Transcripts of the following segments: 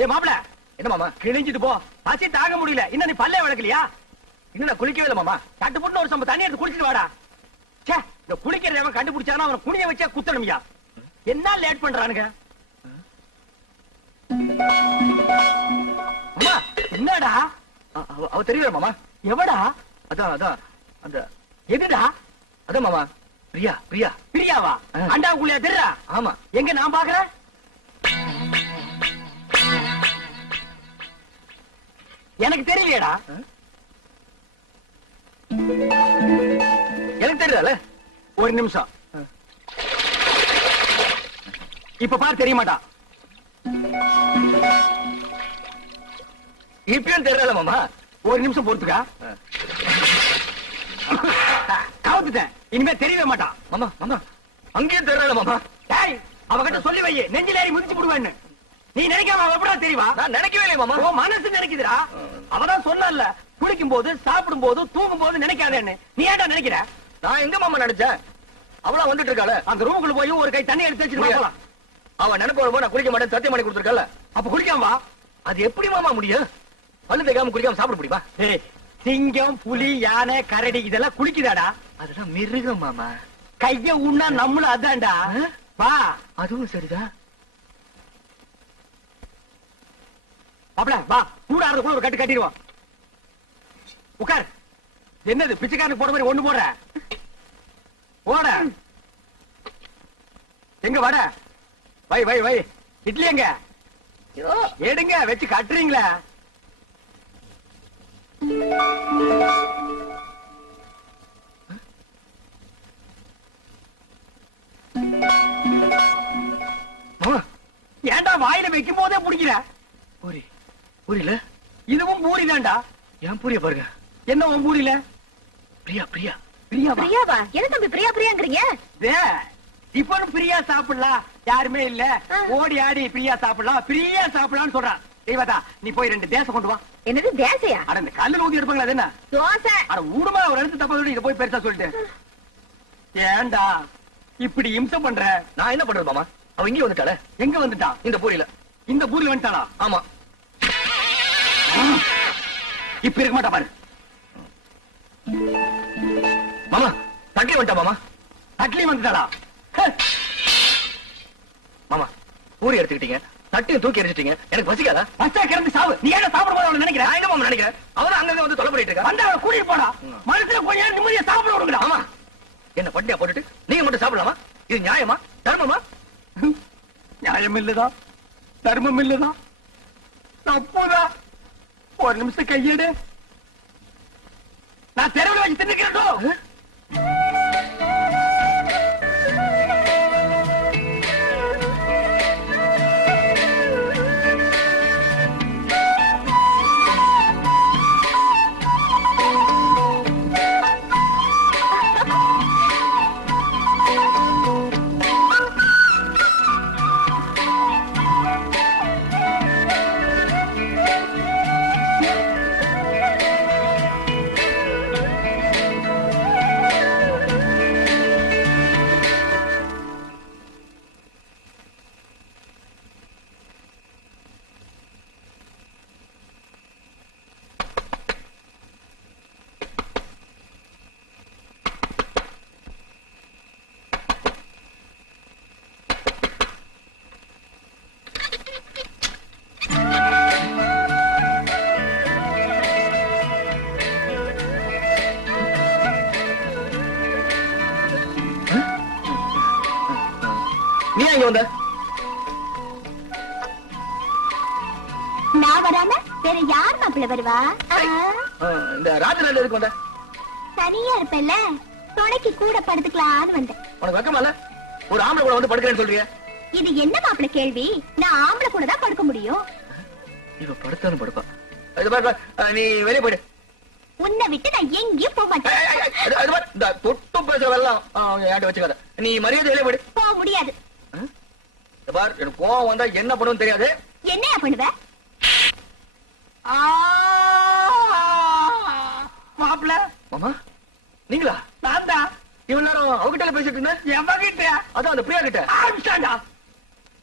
ஏ மாப்பிள, என்ன மாமா கிழிஞ்சிட்டு போ, பசி தாங்க முடியல. இன்னும் நீ பல்லே வளர்க்கலையா? இன்னும் நான் குளிக்கவே இல்லை மாமா. தட்டு போட்டு ஒரு சம்ப தண்ணி எடுத்து குளிச்சுட்டு வாடா. சே, இந்த குளிக்கிறவன் கண்டுபிடிச்சானா அவனை குனிய வச்சா குத்தணும்யா. என்ன லேட் பண்றானுங்க? அம்மா, என்னடா? அவ தெரியல மாமா. எவடா? அதான் அதான் அந்த எதுடா? அதான் மாமா, பிரியா. பிரியா பிரியாவா? அண்டாவுக்குள்ளே தெரியல. ஆமா, எங்க நான் பாக்குறேன். எனக்கு தெரியலையடா. எனக்கு தெரியல. ஒரு நிமிஷம். இப்ப பாரு, தெரிய மாட்டா. இப்பயும் தெரியல மாமா. ஒரு நிமிஷம் பொறுத்துக்கா. கவுத்துட்டேன். இனிமே தெரியவே மாட்டான். மாமா மாமா, அங்கேயும் தெரியல மாமா. டேய், அவகிட்ட சொல்லி வை, நெஞ்சில ஏறி மிதிச்சு போடுவேன்னு. நீ நினைக்காம அவ எப்படா தெரியவா? நான் நினைக்கவே இல்லை மாமா. உன் மனசு நினைக்குதுடா. அவதான் சொன்னல, குளிக்கும் போது, சாப்பிடும் போது, தூங்கும் போது நினைக்காதேன்னு. நீ ஏன்டா நினைக்கிற? நான் எங்க மாமா நினைச்சேன்? அவளா வந்துட்டு இருக்காள, அந்த ரூமுக்குள்ள போய் ஒரு கை தண்ணி எடுத்து வச்சுட்டு போலாம். அவன் நினைப்பு வரும்போது நான் குளிக்க மாட்டேன் சத்தியம் பண்ணி கொடுத்துருக்கல. அப்ப குளிக்காம வா. அது எப்படி மாமா முடியும்? பல்லு தேய்க்காம குளிக்காம சாப்பிட முடியுமா? சிங்கம், புலி, யானை, கரடி இதெல்லாம் குளிக்குதாடா? அதெல்லாம் மிருகம் மாமா. கைய உண்ணா நம்மளும் அதான்டா. வா. அதுவும் சரிதான். அப்பட வா, கூட ஆறதுக்குள்ள ஒரு கட்டு கட்டிடுவோம். உட்கார். என்னது பிச்சைக்காரனுக்கு போட மாதிரி ஒண்ணு போடுற? போட. எங்க வட? வை வை வை. இட்லி எங்க? எடுங்க, வச்சு கட்டுறீங்களா? ஏன்டா வாயில வைக்கும் போதே பிடிக்கிற? பூரி. பூரியில இதுவும் பூரி தான்டா. ஏன் பூரிய பாருங்க. என்ன உன் பூரியில? பிரியா பிரியா பிரியாவா? பிரியாவா? என்ன தம்பி பிரியா பிரியாங்கறீங்க? டிஃபன் பிரியா சாப்பிடலாம், யாருமே இல்ல. ஓடி ஆடி பிரியா சாப்பிடலாம், பிரியா சாப்பிடலாம்னு சொல்றான். தெய்வதா, நீ போய் 2 தேசம் கொண்டு வா. என்னது தேசையா? அட இந்த கல்லுல ஊத்தி எடுப்பாங்களா? அது என்ன தோசை? அட ஊடுமா, ஒரு இடத்து தப்பா சொல்லி இத போய் பெருசா சொல்லிட்டு. ஏன்டா இப்படி இம்சம் பண்ற? நான் என்ன பண்றது மாமா? அவ இங்க வந்துட்டாளே. எங்க வந்துட்டா? இந்த பூரியில. இந்த பூரியில வந்துட்டாளா? ஆமா. இப்ப இருக்க மாட்டா பாரு. மாமா, தட்லி வந்துட்டா மாமா. தட்லி வந்துட்டாளா? மாமா, பூரி எடுத்துக்கிட்டீங்க, தட்டியும் தூக்கி எரிஞ்சிட்டீங்க. எனக்கு பசிக்காதா? பச்சா கிளம்பி சாவு. நீ ஏன் சாப்பிட போது அவனை நினைக்கிறேன்? நான் என்ன மாமா நினைக்கிறேன்? அவன் அங்க வந்து தொலை பண்ணிட்டு இருக்கா. வந்து அவனை கூட்டிட்டு போடா. மனசுல கொஞ்ச நேரம் நிம்மதியா சாப்பிட விடுங்கடா. ஆமா, என்ன பட்டியா போட்டுட்டு நீங்க மட்டும் சாப்பிடலாமா? இது நியாயமா? தர்மமா? நியாயம் இல்லதா, தர்மம் இல்லதா, தப்புதா. ஒரு நிமிஷம் கையெடு. நான் தெருவில் வச்சு தின்னுக்கிறேன். வந்த? நான் வராம வேற யார் மாப்பிள்ள வருவா? இந்த ராஜநாடு எதுக்கு வந்த? தனியா இருப்பேல்ல, துணைக்கு கூட படுத்துக்கலான்னு வந்தேன். உனக்கு வெக்கமா இல்ல? ஒரு ஆம்பளை கூட வந்து படுக்கிறேன்னு சொல்றிய? இது என்ன மாப்பிள்ள கேள்வி? நான் ஆம்பளை கூட தான் படுக்க முடியும். இவ படுத்தாலும் படுப்பா. நீ வெளியே போயிடு. உன்னை விட்டு நான் எங்கேயும் போக மாட்டேன். இந்த தொட்டு பேசுறதெல்லாம் என்கிட்ட வச்சுக்காத. நீ மரியாதை வெளியே போயிடு. போக முடியாது. பார், எனக்கு கோவம் வந்தா என்ன பண்ணுன்னு தெரியாது. என்ன பண்ணுவ? மாப்பிள்ள. மாமா, நீங்களா? நான் தான். இவன் நேரம் அவகிட்ட பேசிட்டு இருந்தேன். எவகிட்ட? அதான் அந்த பிரியா கிட்ட.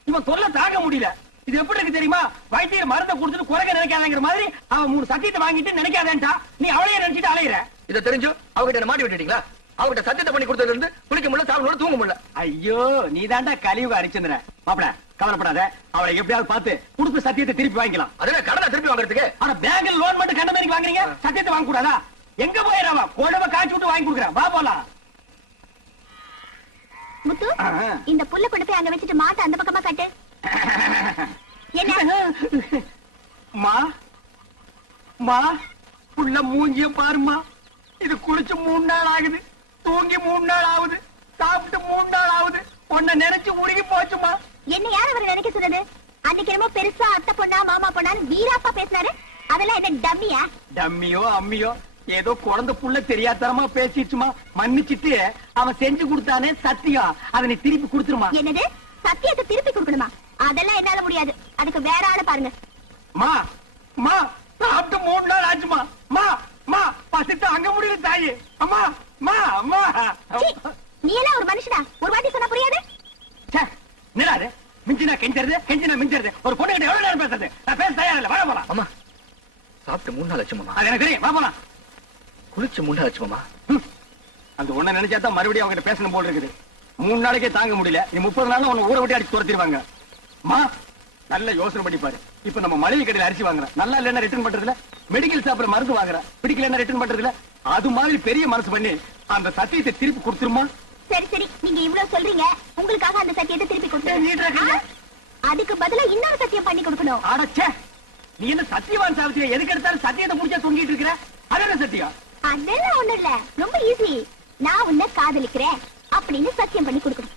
இவன் தொல்லை தாங்க முடியல. இது எப்படி இருக்கு தெரியுமா? வைத்தியர் மருந்தை கொடுத்துட்டு குறைக்க நினைக்காதங்கிற மாதிரி அவன் 3 சத்தியத்தை வாங்கிட்டு நினைக்காதேன்டா. நீ அவளையே நினைச்சிட்டு அலையிற. இதை தெரிஞ்சு அவகிட்ட என்ன மாட்டி விட்டுட்டீங்களா? அவகிட்ட சத்தியத்தை பண்ணி கொடுத்ததுல இருந்து குளிக்க முடியல, சாப்பிட முடியல, தூங்க முடியல. ஐயோ, நீதான்டா கலியுக ஹரிச்சந்திரன். மாப்பிள கவலைப்படாத, அவளை எப்படியாவது பார்த்து கொடுத்த சத்தியத்தை திருப்பி வாங்கிக்கலாம். அதே கடனை திருப்பி வாங்குறதுக்கு ஆனா பேங்க்ல லோன் மட்டும் கண்ட மாதிரி வாங்குறீங்க, சத்தியத்தை வாங்க கூடாதா? எங்க போயிடாம குழம்பை காய்ச்சி விட்டு வாங்கி கொடுக்குறேன். வா போலாம். முத்து, இந்த புல்ல கொண்டு போய் அங்க வச்சுட்டு மாட்ட அந்த பக்கமா கட்டு. என்ன மா மா புள்ள மூஞ்சிய பாருமா. இது குளிச்சு 3 நாள் ஆகுது, தூங்கி 3 நாள் ஆகுது, சாப்பிட்டு 3 நாள் ஆகுது. உன்னை நினைச்சு உருகி போச்சுமா. என்ன யார் அவர் நினைக்க சொன்னது? அன்னைக்கு என்னமோ பெருசா அத்தை பொண்ணா மாமா பொண்ணான்னு வீராப்பா பேசினாரு. அதெல்லாம் என்ன டம்மியா? டம்மியோ அம்மியோ ஏதோ குழந்தை புள்ள தெரியாதரமா பேசிடுச்சுமா. மன்னிச்சிட்டு அவன் செஞ்சு கொடுத்தானே சத்தியம், அதை நீ திருப்பி கொடுத்துருமா. என்னது? சத்தியத்தை திருப்பி கொடுக்கணுமா? அதெல்லாம் என்னால முடியாது. அதுக்கு வேற ஆளை பாருங்க. மா மா சாப்பிட்டு 3 நாள் ஆச்சுமா. மா மா பசித்து அங்க முடியல தாயி. அம்மா மா அம்மா. சீ, நீ எல்லாம் ஒரு மனுஷனா? ஒரு வாட்டி சொன்னா புரியாது? நிலாது மிஞ்சினா கெஞ்சறது, கெஞ்சினா மிஞ்சறது. ஒரு பொண்ணு கிட்ட எவ்வளவு நேரம் பேசுறது? நான் பேச தயார் இல்ல. வர போலாம். அம்மா சாப்பிட்டு 3 நாள் ஆச்சு மாமா. அது எனக்கு தெரியும். வா போலாம். குளிச்சு 3 நாள் ஆச்சு மாமா. அந்த ஒண்ண நினைச்சா தான் மறுபடியும் அவங்க கிட்ட பேசணும் போல இருக்குது. 3 நாளைக்கே தாங்க முடியல. நீ 30 நாள் உன்னை ஊரை விட்டு அடிச்சு துரத்திடுவாங்க. மா நல்ல யோசனை பண்ணி பாரு. இப்ப நம்ம மளிகை கடையில அரிசி வாங்குறோம், நல்லா இல்லன்னா ரிட்டர்ன் பண்றதுல, மெடிக்கல் ஷாப்ல மருந்து வாங்குறோம், பிடிக்கலன்னா ரிட்டர்ன் பண்றதுல, அது மாதிரி பெரிய மனசு பண்ணி அந்த சத்தியத்தை திருப்பி கொடுத்துருமா. சரி சரி, நீங்க இவ்வளவு சொல்றீங்க, உங்களுக்காக அந்த சத்தியத்தை திருப்பி கொடுத்துருங்க. அதுக்கு பதிலா இன்னொரு சத்தியம் பண்ணி கொடுக்கணும். அடச்சே, நீ என்ன சத்தியவான் சாவித்திரி? எதுக்கு எடுத்தாலும் சத்தியத்தை முடிச்சா தொங்கிட்டு இருக்கிற? அது என்ன சத்தியம்? அதெல்லாம் ஒண்ணும் இல்ல, ரொம்ப ஈஸி. நான் உன்னை காதலிக்கிறேன் அப்படின்னு சத்தியம் பண்ணி கொடுக்கணும்.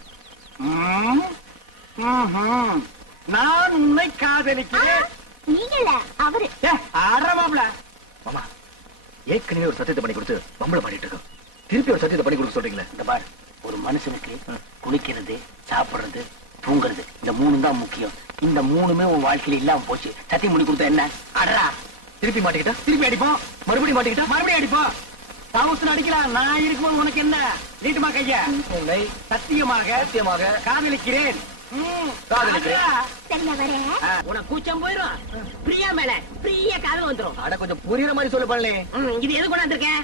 நான் உன்னை காதலிக்கிறேன். நீங்க இல்ல, அவரு. ஆடுறமாப்ல. மாமா ஏற்கனவே ஒரு சத்தியத்தை பண்ணி கொடுத்து பம்பளை பண்ணிட்டு இருக்கோம், திருப்பி ஒரு சத்தியத்தை பண்ணி கொடுக்க சொல்றீங்களே. இந்த பாரு, ஒரு மனுஷனுக்கு குளிக்கிறது, சாப்பிடுறது, தூங்குறது, இந்த 3 தான் முக்கியம். இந்த 3மே உன் வாழ்க்கையில இல்லாம போச்சு. சத்தியம் பண்ணி கொடுத்தா என்ன? அடரா, திருப்பி மாட்டிக்கிட்டா திருப்பி அடிப்போம், மறுபடியும் மாட்டிக்கிட்டா மறுபடியும் அடிப்போம். சவுத்துல அடிக்கலாம். நான் இருக்கும்போது உனக்கு என்ன? நீட்டுமா கைய. உன்னை சத்தியமாக சத்தியமாக காதலிக்கிறேன். காதலிக்கிறேன். சரி, நான் வரேன். உனக்கு கூச்சம் போயிரும். பிரியா மேல பிரிய காதல் வந்துரும். அட கொஞ்சம் புரியுற மாதிரி சொல்ல பண்ணலே. இது எது கொண்டாந்துருக்கேன்?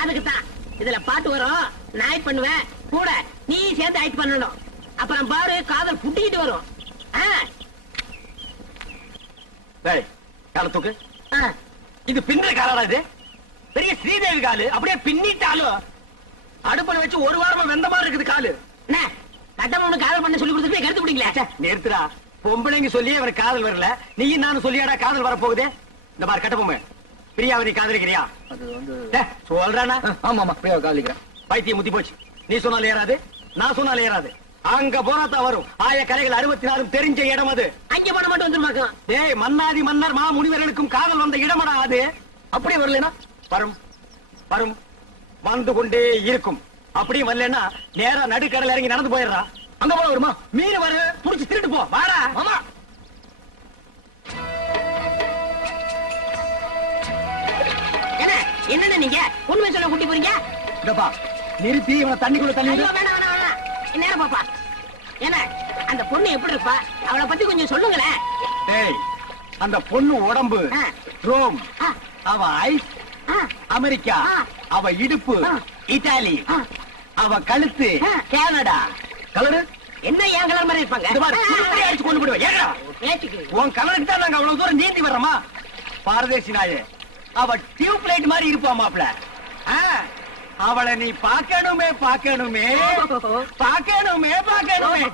அதுக்குத்தான். இதுல பாட்டு வரும், நான் ஆக்ட் பண்ணுவேன், கூட நீ சேர்ந்து ஆக்ட் பண்ணணும். அப்புறம் பாரு, காதல் புட்டிக்கிட்டு வரும். கால தூக்கு. இது பின்ன காலடா. இது பெரிய ஸ்ரீதேவி காலு. அப்படியே பின்னிட்டாலும் அடுப்புல வச்சு 1 வாரமா வெந்த மாதிரி இருக்குது காலு. என்ன கட்டம் ஒண்ணு காதல் பண்ண சொல்லி கொடுத்துட்டு கருத்து பிடிங்களா? நிறுத்துறா. பொம்பளைங்க சொல்லி அவனுக்கு காதல் வரல, நீயும் நானும் சொல்லியாடா காதல் வர போகுதே. இந்த மாதிரி கட்ட பொம்மை பிரியாவை நீ காதலிக்கிறியா? அது வந்து சொல்றானா? ஆமா ஆமா பிரியாவை காதலிக்கிறேன். பைத்தியம் முத்தி போச்சு. நீ சொன்னாலும் ஏறாது, நான் சொன்னாலும் ஏறாது. அங்க போனாதான் வரும். ஆய கலைகள் 64 தெரிஞ்ச இடம் அது. அங்க போன மட்டும் வந்துருமாக்கும். டேய், மன்னாதி மன்னர் மா முனிவர்களுக்கும் காதல் வந்த இடமடா அது. அப்படியே வரலனா வரும் வரும், வந்து கொண்டே இருக்கும். அப்படியே வரலன்னா நேரா நடுக்கடல இறங்கி நடந்து போயிடுறா. அங்க போல வருமா? மீன் வர புடிச்சு திருட்டு போ. வாடா மாமா. என்ன என்னன்னு நீங்க உண்மை சொல்ல கூட்டி போறீங்க? இதப்பா நிறுத்தி இவனை தண்ணிக்குள்ள தள்ளி விடு. ஐயோ, வேணாம் வேணாம் வேணாம். நேரம் பாப்பா. என்ன அந்த பொண்ணு எப்படி இருப்பா? அவளை பத்தி கொஞ்சம் சொல்லுங்களேன். டேய், அந்த பொண்ணு உடம்பு ரோம், அவ ஐஸ் அமெரிக்கா, அவ இடுப்பு இத்தாலி, அவ கழுத்து கனடா. கலரு என்ன ஏன் கலர் மாதிரி இருப்பாங்க? இந்த மாதிரி சுருட்டி அடிச்சு கொண்டு போடுவேன். ஏடா, ஏத்துக்கு. உன் கலருக்கு தான் நாங்க அவ்வளவு தூரம் நீந்தி வர்றோமா? பாரதேசி நாயே, அவ டியூப் லைட் மாதிரி இருப்பா மாப்ள. அவளை நீ பார்க்கணுமே பார்க்கணுமே பார்க்கணுமே பார்க்கணுமே.